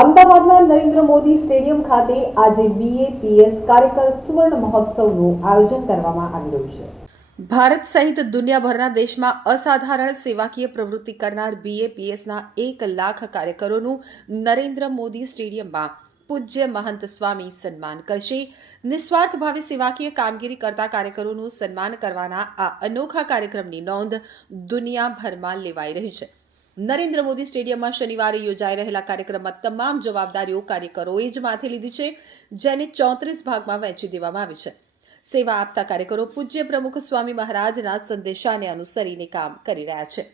અમદાવાદના નરેન્દ્ર મોદી સ્ટેડિયમ ખાતે આજે બીએપીએસ કાર્યકર સુવર્ણ મહોત્સવનું આયોજન કરવામાં આવી રહ્યું છે. ભારત સહિત દુનિયાભરના દેશમાં અસાધારણ સેવાકીય પ્રવૃત્તિ કરનાર બીએપીએસના એક લાખ કાર્યકરોનું નરેન્દ્ર મોદી સ્ટેડિયમમાં પૂજ્ય મહંત સ્વામી સન્માન કરશે. નિસ્વાર્થ ભાવે સેવાકીય કામગીરી કરતા કાર્યકરોનું સન્માન કરવાના આ અનોખા કાર્યક્રમની નોંધ દુનિયાભરમાં લેવાઈ રહી છે. નરેન્દ્ર મોદી સ્ટેડિયમમાં શનિવારે યોજાઈ રહેલા કાર્યક્રમમાં તમામ જવાબદારીઓ કાર્યકરોએ જ માથે લીધી છે, જેને ચોત્રીસ ભાગમાં વહેંચી દેવામાં આવી છે. સેવા આપતા કાર્યકરો પૂજ્ય પ્રમુખ સ્વામી મહારાજના સંદેશાને અનુસરીને કામ કરી રહ્યા છે.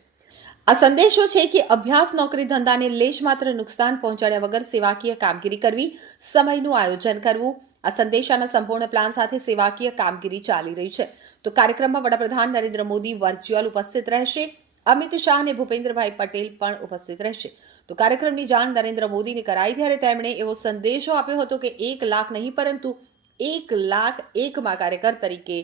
આ સંદેશો છે કે અભ્યાસ, નોકરી, ધંધાને લેશ માત્ર નુકસાન પહોંચાડ્યા વગર સેવાકીય કામગીરી કરવી, સમયનું આયોજન કરવું, આ સંદેશાના સંપૂર્ણ પ્લાન સાથે સેવાકીય કામગીરી ચાલી રહી છે. તો કાર્યક્રમમાં વડાપ્રધાન નરેન્દ્ર મોદી વર્ચ્યુઅલ ઉપસ્થિત રહેશે. અમિત શાહ અને ભૂપેન્દ્રભાઈ પટેલ પણ ઉપસ્થિત રહેશે. તો કાર્યક્રમની જાણ નરેન્દ્ર મોદીને કરાઈ ત્યારે તેમણે એવો સંદેશો આપ્યો હતો કે એક લાખ નહીં, પરંતુ એક લાખ એકમાં કાર્યકર તરીકે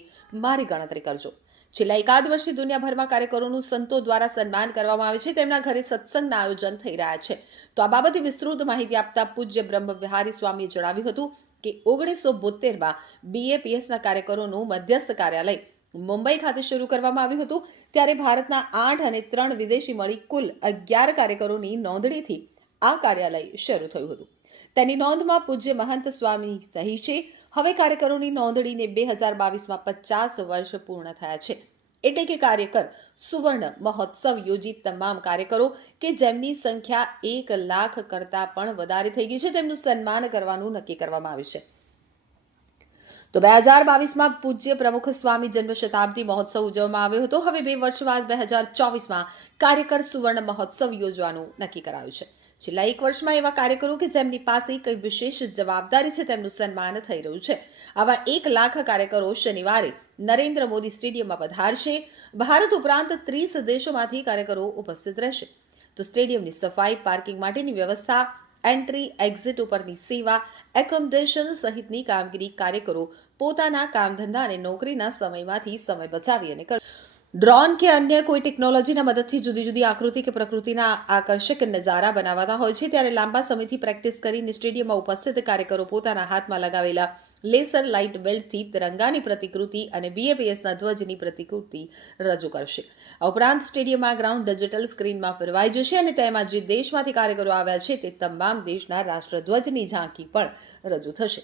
મારી ગણતરી કરજો. છેલ્લા એકાદ વર્ષથી દુનિયાભરમાં કાર્યકરોનું સંતો દ્વારા સન્માન કરવામાં આવે છે. તેમના ઘરે સત્સંગના આયોજન થઈ રહ્યા છે. તો આ બાબતે વિસ્તૃત માહિતી આપતા પૂજ્ય બ્રહ્મ વિહારી સ્વામીએ જણાવ્યું હતું કે ઓગણીસો બોતેરમાં બીએપીએસના કાર્યકરોનું મધ્યસ્થ કાર્યાલય મુંબઈ ખાતે શરૂ કરવામાં આવ્યું હતું. ત્યારે ભારતના આઠ અને ત્રણ વિદેશી મળી કુલ અગિયાર કાર્યકરોની નોંધણીથી આ કાર્યાલય શરૂ થયું હતું. તેની નોંધમાં પૂજ્ય મહંત સ્વામી સહી છે. હવે કાર્યકરોની નોંધણીને બે હજાર બાવીસમાં પચાસ વર્ષ પૂર્ણ થયા છે. એટલે કે કાર્યકર સુવર્ણ મહોત્સવ યોજી તમામ કાર્યકરો કે જેમની સંખ્યા એક લાખ કરતાં પણ વધારે થઈ ગઈ છે. તેમનું સન્માન કરવાનું નક્કી કરવામાં આવ્યું છે. તો બે હજાર બાવીસમાં પૂજ્ય પ્રમુખ સ્વામી જન્મ શતાબ્દી મહોત્સવ ઉજવવામાં આવ્યો હતો. હવે બે વર્ષ બાદ બે હજાર ચોવીસમાં કાર્યકર સુવર્ણ મહોત્સવ યોજવાનું નક્કી કરાયું છે. છેલ્લા એક વર્ષમાં એવા કાર્યકરો કે જેમની પાસે કઈ વિશેષ જવાબદારી છે તેમનું સન્માન થઈ રહ્યું છે. આવા એક લાખ કાર્યકરો શનિવારે નરેન્દ્ર મોદી સ્ટેડિયમમાં પધારશે. ભારત ઉપરાંત ત્રીસ દેશોમાંથી કાર્યકરો ઉપસ્થિત રહેશે. તો સ્ટેડિયમની સફાઈ, પાર્કિંગ માટેની વ્યવસ્થા, એન્ટ્રી, એક્ઝિટ ઉપરની સેવા, એકોમોડેશન સહિતની કામગીરી કાર્યકરો પોતાના કામ ધંધા અને નોકરીના સમયમાંથી સમય બચાવી અને ડ્રોન કે અન્ય કોઈ ટેકનોલોજીના મદદથી જુદી જુદી આકૃતિ કે પ્રકૃતિના આકર્ષક નજારા બનાવતા હોય છે, ત્યારે લાંબા સમયથી પ્રેક્ટિસ કરીને સ્ટેડિયમમાં ઉપસ્થિત કાર્યકરો પોતાના હાથમાં લગાવેલા લેસર લાઇટ બેલ્ટથી તિરંગાની પ્રતિકૃતિ અને બીએપીએસના ધ્વજની પ્રતિકૃતિ રજૂ કરશે. આ ઉપરાંત સ્ટેડિયમમાં ગ્રાઉન્ડ ડિજિટલ સ્ક્રીનમાં ફેરવાઈ જશે અને તેમાં જે દેશમાંથી કાર્યકરો આવ્યા છે, તે તમામ દેશના રાષ્ટ્રધ્વજની ઝાંકી પણ રજૂ થશે.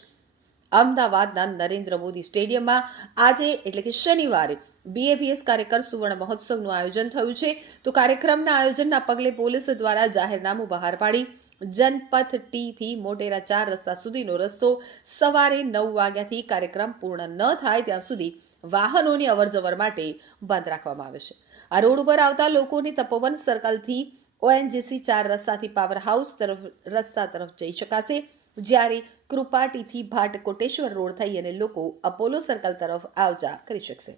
અમદાવાદના નરેન્દ્ર મોદી સ્ટેડિયમમાં આજે એટલે કે શનિવારે બીએપીએસ કાર્યકર સુવર્ણ મહોત્સવનું આયોજન થયું છે. તો કાર્યક્રમના આયોજનના પગલે પોલીસ દ્વારા જાહેરનામું બહાર પાડી. જનપથ ટીથી મોટેરા ચાર રસ્તા સુધીનો રસ્તો સવારે નવ વાગ્યાથી કાર્યક્રમ પૂર્ણ ન થાય ત્યાં સુધી વાહનોની અવરજવર માટે બંધ રાખવામાં આવે છે. આ રોડ ઉપર આવતા લોકોને તપોવન સર્કલથી ઓએનજીસી ચાર રસ્તાથી પાવર હાઉસ તરફ રસ્તા તરફ જઈ શકાશે. જ્યારે કૃપાટીથી ભાટ કોટેશ્વર રોડ થઈ અને લોકો અપોલો સર્કલ તરફ આવજા કરી શકશે.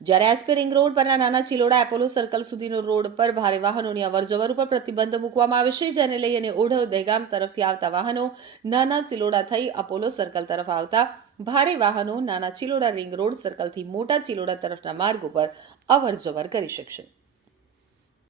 જ્યારે એસપી રિંગ રોડ પરના નાના ચિલોડા એપોલો સર્કલ સુધીનો રોડ પર ભારે વાહનોની અવરજવર ઉપર પ્રતિબંધ મૂકવામાં આવે છે, જેને લઈ અને ઓઢવ દહેગામ તરફથી આવતા વાહનો નાના ચિલોડા થઈ અપોલો સર્કલ તરફ આવતા ભારે વાહનો નાના ચિલોડા રિંગ રોડ સર્કલથી મોટા ચિલોડા તરફના માર્ગ ઉપર અવરજવર કરી શકશે.